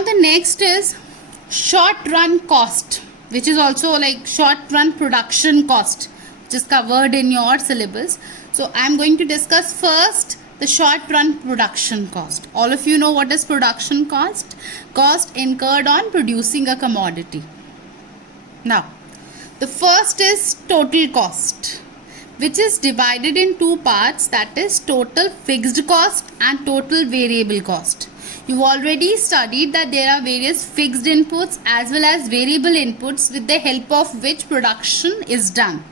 Now the next is short run cost, which is also like short run production cost, which is covered in your syllabus. So I'm going to discuss first the short run production cost. All of you know what is production cost? Cost incurred on producing a commodity. Now the first is total cost, which is divided in two parts, that is total fixed cost and total variable cost. You've already studied that there are various fixed inputs as well as variable inputs with the help of which production is done.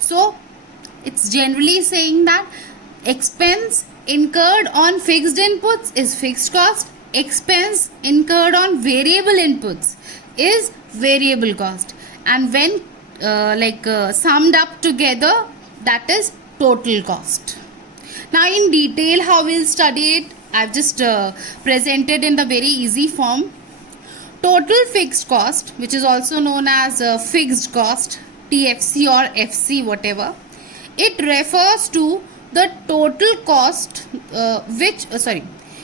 So it's generally saying that expense incurred on fixed inputs is fixed cost, expense incurred on variable inputs is variable cost, and when summed up together, that is total cost. Now in detail how we'll study it, I've just presented in the very easy form. Total fixed cost, which is also known as fixed cost, TFC or FC, whatever, it refers to the total cost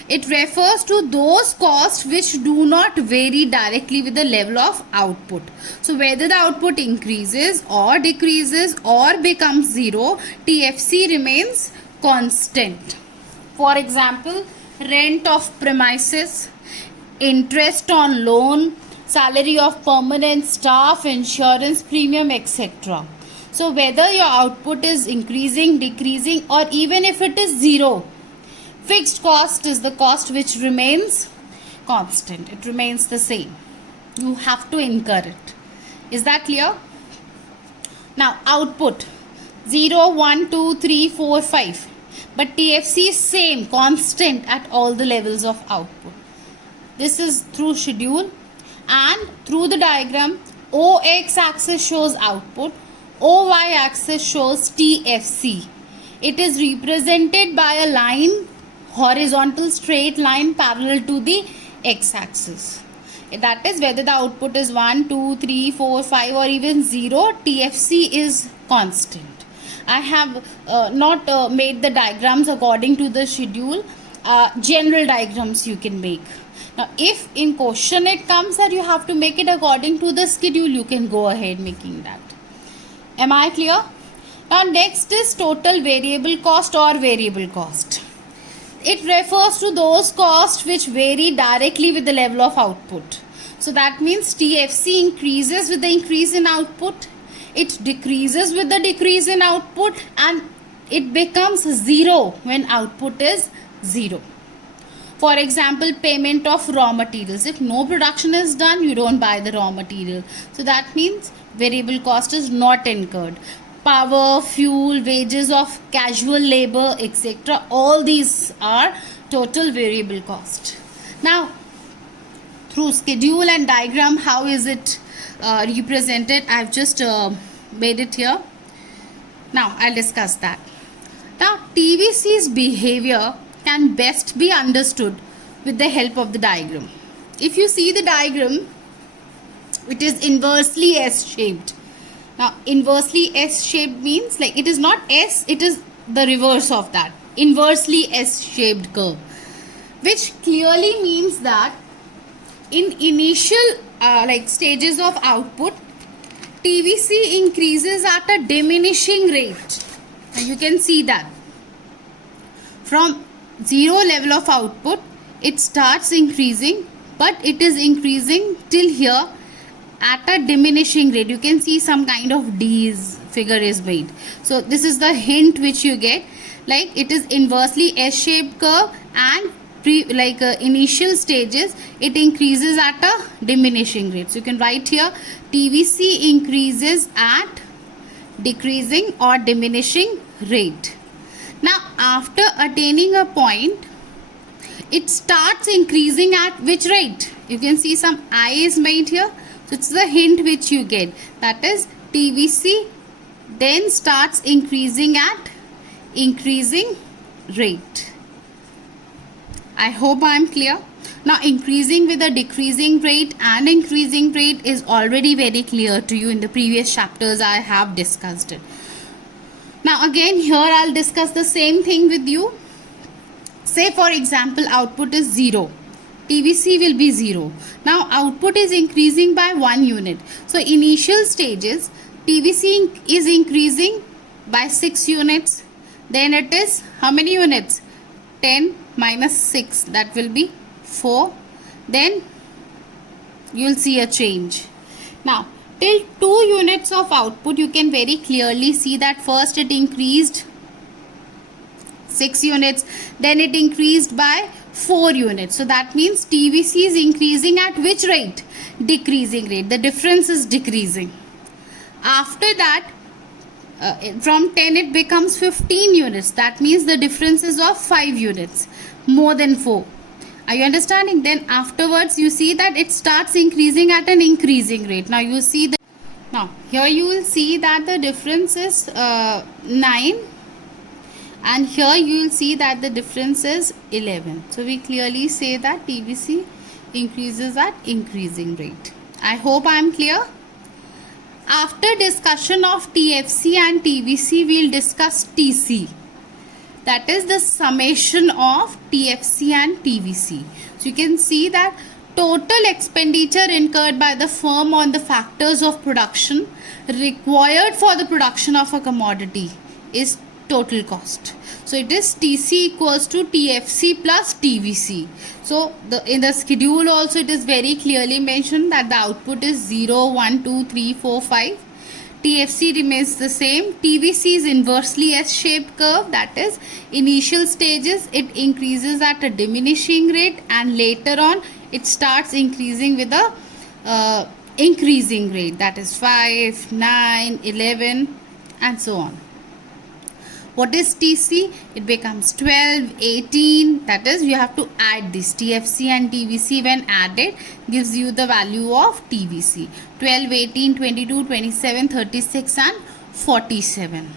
it refers to those costs which do not vary directly with the level of output. So whether the output increases or decreases or becomes zero, TFC remains constant. For example, rent of premises, interest on loan, salary of permanent staff, insurance premium, etc. So whether your output is increasing, decreasing, or even if it is zero, fixed cost is the cost which remains constant. It remains the same. You have to incur it. Is that clear? Now output 0, 1, 2, 3, 4, 5. But TFC is same, constant at all the levels of output. This is through schedule, and through the diagram, OX axis shows output, OY axis shows TFC. It is represented by a line, horizontal straight line parallel to the X axis. That is whether the output is 1, 2, 3, 4, 5 or even 0, TFC is constant. I have not made the diagrams according to the schedule. General diagrams you can make. Now if in question it comes that you have to make it according to the schedule, you can go ahead making that. Am I clear? Now next is total variable cost or variable cost. It refers to those costs which vary directly with the level of output. So that means TFC increases with the increase in output, it decreases with the decrease in output, and it becomes zero when output is zero. For example, payment of raw materials. If no production is done, you don't buy the raw material. So that means variable cost is not incurred. Power, fuel, wages of casual labor, etc. All these are total variable cost. Now, through schedule and diagram, how is it represented? I've just made it here. Now, I'll discuss that. Now, TVC's behavior can best be understood with the help of the diagram. If you see the diagram, it is inversely S-shaped. Now, inversely S-shaped means like it is not S, it is the reverse of that. Inversely S-shaped curve, which clearly means that in initial stages of output, TVC increases at a diminishing rate. And you can see that from zero level of output, it starts increasing, but it is increasing till here at a diminishing rate. You can see some kind of D's figure is made. So this is the hint which you get, like it is inversely S-shaped curve, and initial stages it increases at a diminishing rate. So you can write here TVC increases at decreasing or diminishing rate. Now after attaining a point, it starts increasing at which rate? You can see some I is made here. So it's the hint which you get, that is TVC then starts increasing at increasing rate. I hope I am clear. Now increasing with a decreasing rate and increasing rate is already very clear to you. In the previous chapters I have discussed it. Now again here I'll discuss the same thing with you. Say for example output is 0. TVC will be 0. Now output is increasing by 1 unit. So initial stages, TVC is increasing by 6 units. Then it is how many units? 10 minus 6, that will be 4. Then you will see a change. Now till 2 units of output, you can very clearly see that first it increased 6 units, then it increased by 4 units. So that means TVC is increasing at which rate? Decreasing rate. The difference is decreasing. After that, from 10 it becomes 15 units. That means the difference is of 5 units, more than 4. Are you understanding? Then afterwards you see that it starts increasing at an increasing rate. Now you see the, now here you will see that the difference is 9, and here you will see that the difference is 11. So we clearly say that TVC increases at increasing rate. I hope I am clear. After discussion of TFC and TVC, we will discuss TC. That is the summation of TFC and TVC. So you can see that total expenditure incurred by the firm on the factors of production required for the production of a commodity is total cost. So it is TC equals to TFC plus TVC. So in the schedule also it is very clearly mentioned that the output is 0, 1, 2, 3, 4, 5. TFC remains the same. TVC is inversely S-shaped curve, that is initial stages it increases at a diminishing rate and later on it starts increasing with a increasing rate, that is 5, 9, 11 and so on. What is TC? It becomes 12, 18, that is you have to add this. TFC and TVC when added gives you the value of TVC. 12, 18, 22, 27, 36 and 47.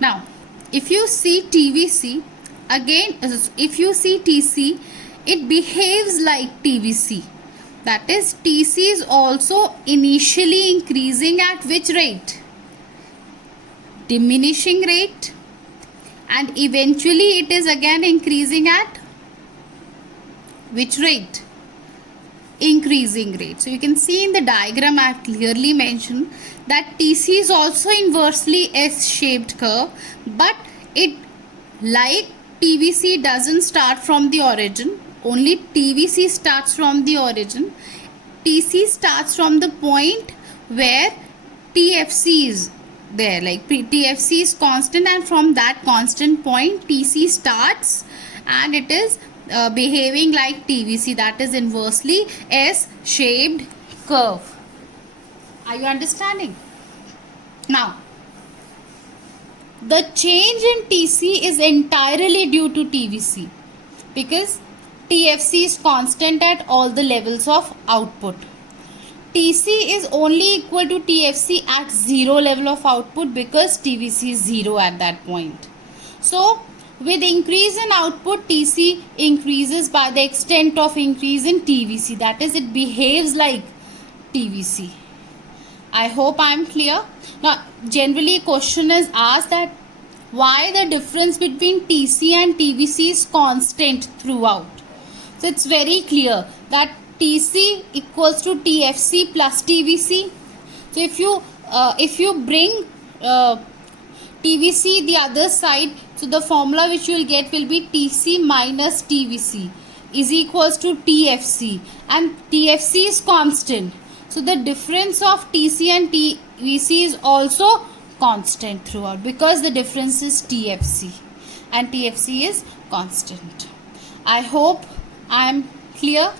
Now, if you see TVC, again if you see TC, it behaves like TVC. That is TC is also initially increasing at which rate? Diminishing rate, and eventually it is again increasing at which rate? Increasing rate. So you can see in the diagram I have clearly mentioned that TC is also inversely S-shaped curve, but it, like TVC, doesn't start from the origin. Only TVC starts from the origin. TC starts from the point where TFC is there, like TFC is constant, and from that constant point TC starts and it is behaving like TVC, that is inversely S-shaped curve. Are you understanding? Now the change in TC is entirely due to TVC because TFC is constant at all the levels of output. TC is only equal to TFC at 0 level of output because TVC is 0 at that point. So with increase in output, TC increases by the extent of increase in TVC, that is it behaves like TVC. I hope I am clear. Now generally question is asked that why the difference between TC and TVC is constant throughout. So it's very clear that TC equals to TFC plus TVC. So if you bring TVC the other side, so the formula which you will get will be TC minus TVC is equals to TFC, and TFC is constant. So the difference of TC and TVC is also constant throughout because the difference is TFC and TFC is constant. I hope I am clear.